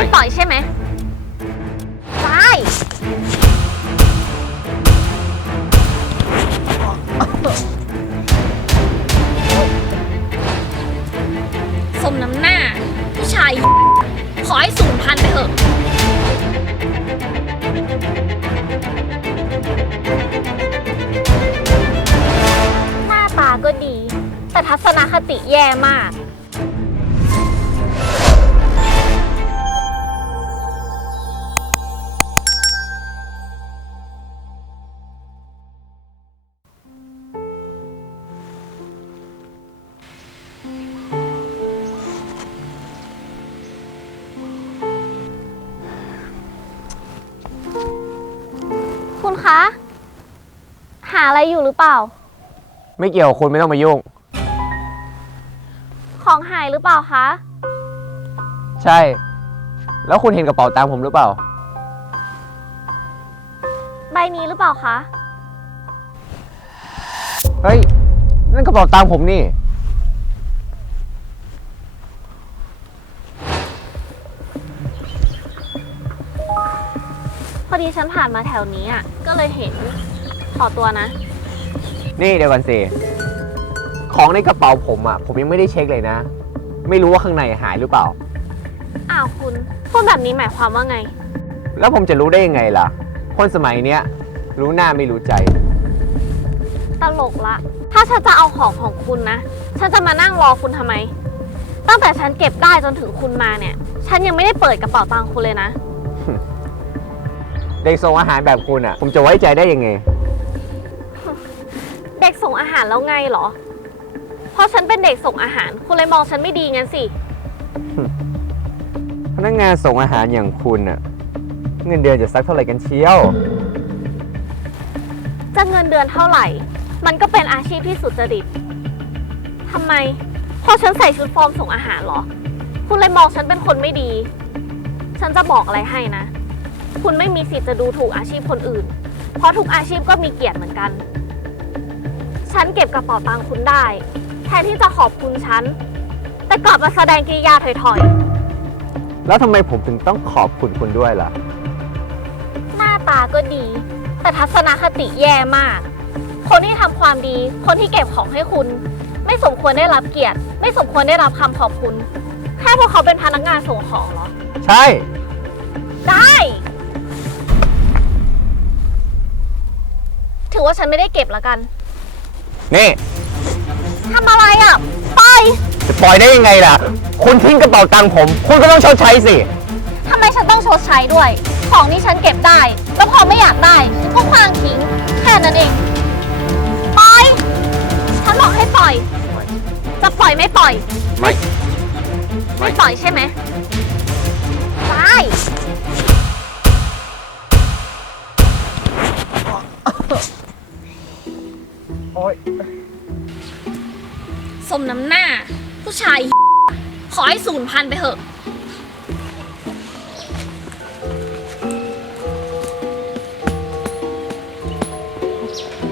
ไม่ปล่อยใช่ไหมได้สมน้ำหน้า ผู้ชาย ขอให้สูญพันธุ์ไปเถอะ หน้าตาก็ดี แต่ทัศนคติแย่มาก คุณคะ หาอะไรอยู่หรือเปล่า ไม่เกี่ยวกับคุณไม่ต้องมายุ่ง ของหายหรือเปล่าคะ ใช่ แล้วคุณเห็นกระเป๋าตังค์ผมหรือเปล่า ใบนี้หรือเปล่าคะ เฮ้ย นั่นกระเป๋าตังค์ผมนี่ ดีฉันผ่านมาแถวนี้อะ ก็เลยเห็น ขอตัวนะ นี่เดี๋ยวก่อนสิ ของในกระเป๋าผมอะผมยังไม่ได้เช็คเลยนะ ไม่รู้ว่าข้างในหายหรือเปล่า อ้าวคุณ พูดแบบนี้หมายความว่าไง แล้วผมจะรู้ได้ยังไงล่ะ คนสมัยเนี้ย รู้หน้าไม่รู้ใจ ตลกละ ถ้าฉันจะเอาของของคุณนะ ฉันจะมานั่งรอคุณทำไม ตั้งแต่ฉันเก็บได้จนถึงคุณมาเนี่ย ฉันยังไม่ได้เปิดกระเป๋าตังค์คุณเลยนะ เด็กส่งอาหารแบบคุณอะผมจะไว้ใจได้ยังไง เด็กส่งอาหารแล้วไงเหรอ เพราะฉันเป็นเด็กส่งอาหาร คุณเลยมองฉันไม่ดีงั้นสิ พนักงานส่งอาหารอย่างคุณอะเงินเดือนจะสักเท่าไหร่กันเชียว จะเงินเดือนเท่าไหร่ มันก็เป็นอาชีพที่สุจริตทำไมพอฉันใส่ชุดฟอร์มส่งอาหารเหรอ คุณเลยมองฉันเป็นคนไม่ดี ฉันจะบอกอะไรให้นะ คุณไม่มีสิทธิ์จะดูถูกอาชีพคนอื่น เพราะทุกอาชีพก็มีเกียรติเหมือนกัน ฉันเก็บกระเป๋าตังค์คุณได้ แทนที่จะขอบคุณฉัน แต่กลับมาแสดงกิริยาถอยๆแล้วทำไมผมถึงต้องขอบคุณคุณด้วยล่ะหน้าตาก็ดี แต่ทัศนคติแย่มาก คนที่ทำความดี คนที่เก็บของให้คุณ ไม่สมควรได้รับเกียรติ ไม่สมควรได้รับคำขอบคุณ แค่เพราะเขาเป็นพนักงานส่งของเหรอ ใช่ ได้ ถือว่าฉันไม่ได้เก็บแล้วกันนี่ทำอะไรอะไปจะปล่อยได้ยังไงล่ะ คุณทิ้งกระเป๋าตังค์ผม คุณก็ต้องชดใช้สิ ทำไมฉันต้องชดใช้ด้วย ของที่ฉันเก็บได้ แล้วพอไม่อยากได้ฉันก็คว้างทิ้งแค่นั้นเองปล่อยฉันบอกให้ปล่อย จะปล่อยไม่ปล่อย ไม่ ไม่ปล่อยใช่ไหมได้ อ๊ยสมน้ำหน้า ผู้ชาย ขอให้สูญพันธุ์ไปเถอะพี่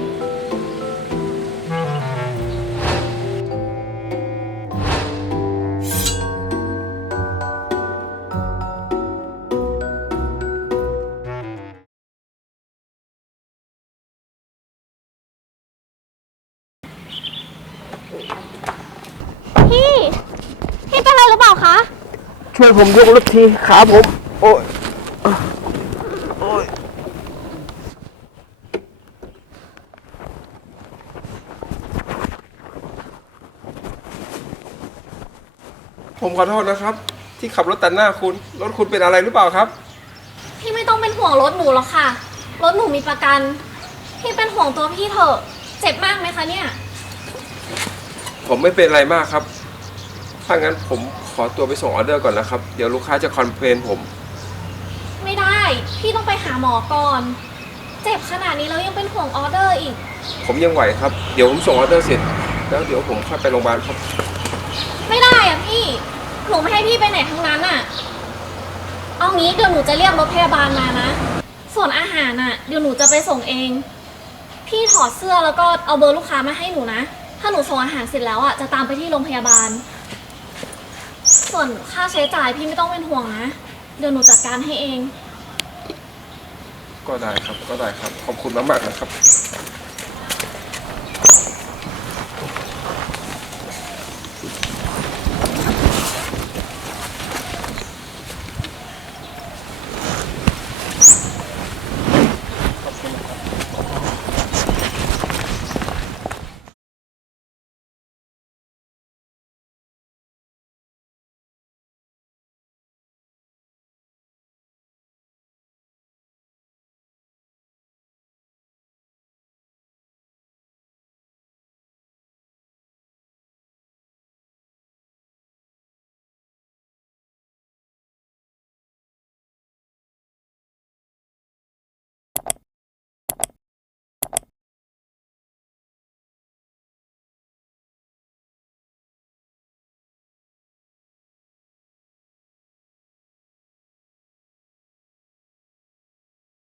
ช่วยผมยกรถทีขาผม โอ๊ยโอ๊ยผมขอโทษนะครับ ที่ขับรถตัดหน้าคุณ รถคุณเป็นอะไรหรือเปล่าครับ พี่ไม่ต้องเป็นห่วงรถหนูหรอกค่ะ รถหนูมีประกัน พี่เป็นห่วงตัวพี่เถอะ เจ็บมากไหมคะเนี่ย ผมไม่เป็นอะไรมากครับ ถ้างั้นผมข อตัวไปส่งออเดอร์ก่อนนะครับ เดี๋ยวลูกค้าจะคอนเพลนผม ไม่ได้ พี่ต้องไปหาหมอก่อน เจ็บขนาดนี้แล้วยังเป็นห่วงออเดอร์อีก ผมยังไหวครับ เดี๋ยวผมส่งออเดอร์เสร็จ แล้วเดี๋ยวผมค่อยไปโรงพยาบาลครับ ไม่ได้อะพี่ หนูไม่ให้พี่ไปไหนทั้งนั้นอะเอางี้เดี๋ยวหนูจะเรียกรถพยาบาลมานะ ส่วนอาหารอะเดี๋ยวหนูจะไปส่งเอง พี่ถอดเสื้อแล้วก็เอาเบอร์ลูกค้ามาให้หนูนะ ถ้าหนูส่งอาหารเสร็จแล้วอะจะตามไปที่โรงพยาบาล ส่วนค่าใช้จ่ายพี่ไม่ต้องเป็นห่วงนะ เดี๋ยวหนูจัดการให้เอง ก็ได้ครับ ก็ได้ครับ ขอบคุณมากๆนะครับ